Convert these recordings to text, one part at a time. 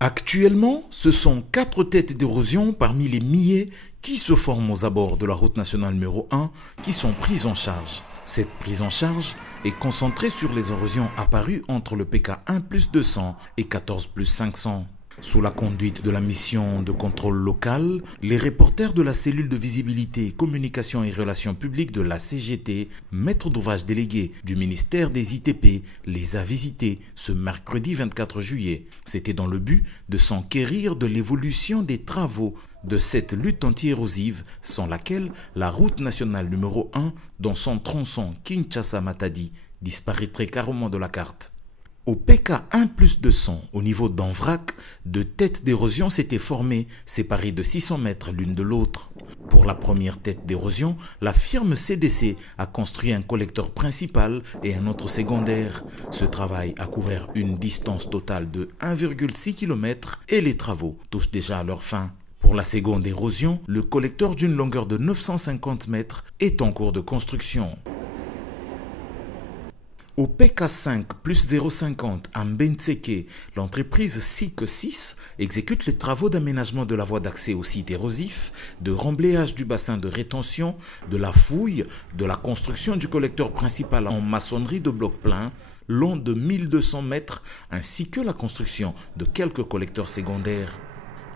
Actuellement, ce sont 4 têtes d'érosion parmi les milliers qui se forment aux abords de la route nationale numéro 1 qui sont prises en charge. Cette prise en charge est concentrée sur les érosions apparues entre le PK 1+200 et 14+500. Sous la conduite de la mission de contrôle local, les reporters de la cellule de visibilité, communication et relations publiques de la CGT, maître d'ouvrage délégué du ministère des ITP, les a visités ce mercredi 24 juillet. C'était dans le but de s'enquérir de l'évolution des travaux de cette lutte anti-érosive sans laquelle la route nationale numéro 1 dans son tronçon Kinshasa-Matadi disparaîtrait carrément de la carte. Au PK 1+200, au niveau d'Anvrac, deux têtes d'érosion s'étaient formées, séparées de 600 mètres l'une de l'autre. Pour la première tête d'érosion, la firme CDC a construit un collecteur principal et un autre secondaire. Ce travail a couvert une distance totale de 1,6 km et les travaux touchent déjà à leur fin. Pour la seconde érosion, le collecteur d'une longueur de 950 mètres est en cours de construction. Au PK5 plus 050 à Mbenseke, l'entreprise SIC6 exécute les travaux d'aménagement de la voie d'accès au site érosif, de remblayage du bassin de rétention, de la fouille, de la construction du collecteur principal en maçonnerie de bloc plein, long de 1200 mètres, ainsi que la construction de quelques collecteurs secondaires.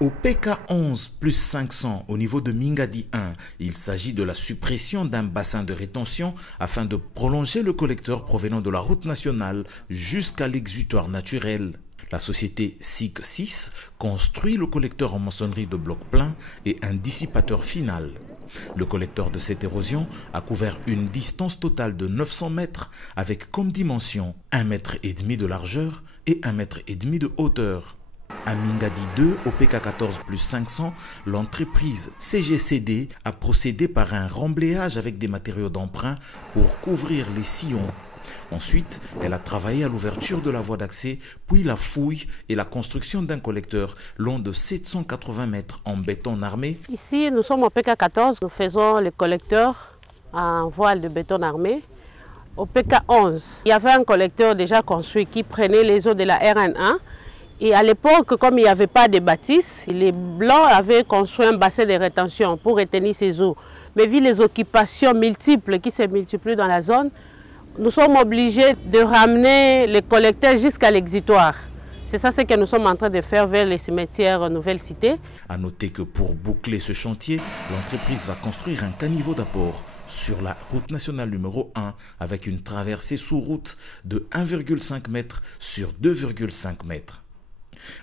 Au PK 11+500 au niveau de Mingadi 1, il s'agit de la suppression d'un bassin de rétention afin de prolonger le collecteur provenant de la route nationale jusqu'à l'exutoire naturel. La société SIC6 construit le collecteur en maçonnerie de bloc plein et un dissipateur final. Le collecteur de cette érosion a couvert une distance totale de 900 mètres avec comme dimension 1,5 m de largeur et 1,5 m de hauteur. À Mingadi 2, au PK 14+500, l'entreprise CGCD a procédé par un remblayage avec des matériaux d'emprunt pour couvrir les sillons. Ensuite, elle a travaillé à l'ouverture de la voie d'accès, puis la fouille et la construction d'un collecteur long de 780 mètres en béton armé. Ici, nous sommes au PK 14, nous faisons le collecteur en voile de béton armé. Au PK 11, il y avait un collecteur déjà construit qui prenait les eaux de la RN1. Et à l'époque, comme il n'y avait pas de bâtisse, les Blancs avaient construit un bassin de rétention pour retenir ces eaux. Mais vu les occupations multiples qui se multiplient dans la zone, nous sommes obligés de ramener les collecteurs jusqu'à l'exutoire. C'est ça ce que nous sommes en train de faire vers les cimetières Nouvelle Cité. A noter que pour boucler ce chantier, l'entreprise va construire un caniveau d'apport sur la route nationale numéro 1 avec une traversée sous route de 1,5 m sur 2,5 m.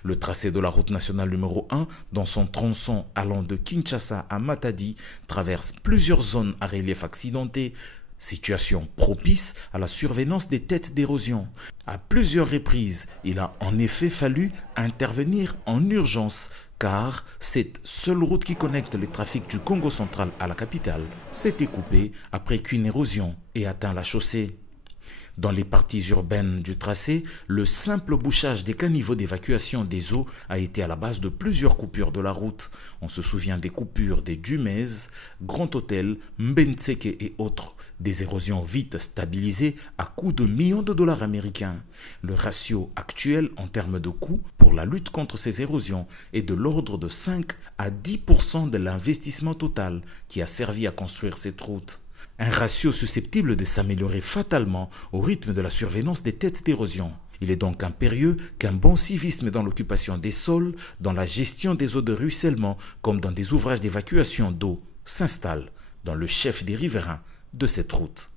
Le tracé de la route nationale numéro 1, dans son tronçon allant de Kinshasa à Matadi, traverse plusieurs zones à relief accidenté, situation propice à la survenance des têtes d'érosion. À plusieurs reprises, il a en effet fallu intervenir en urgence car cette seule route qui connecte les trafics du Congo central à la capitale s'était coupée après qu'une érosion ait atteint la chaussée. Dans les parties urbaines du tracé, le simple bouchage des caniveaux d'évacuation des eaux a été à la base de plusieurs coupures de la route. On se souvient des coupures des Dumez, Grand Hôtel, Mbenseke et autres. Des érosions vite stabilisées à coût de millions de dollars américains. Le ratio actuel en termes de coûts pour la lutte contre ces érosions est de l'ordre de 5 à 10% de l'investissement total qui a servi à construire cette route. Un ratio susceptible de s'améliorer fatalement au rythme de la survenance des têtes d'érosion. Il est donc impérieux qu'un bon civisme dans l'occupation des sols, dans la gestion des eaux de ruissellement, comme dans des ouvrages d'évacuation d'eau, s'installe dans le chef des riverains de cette route.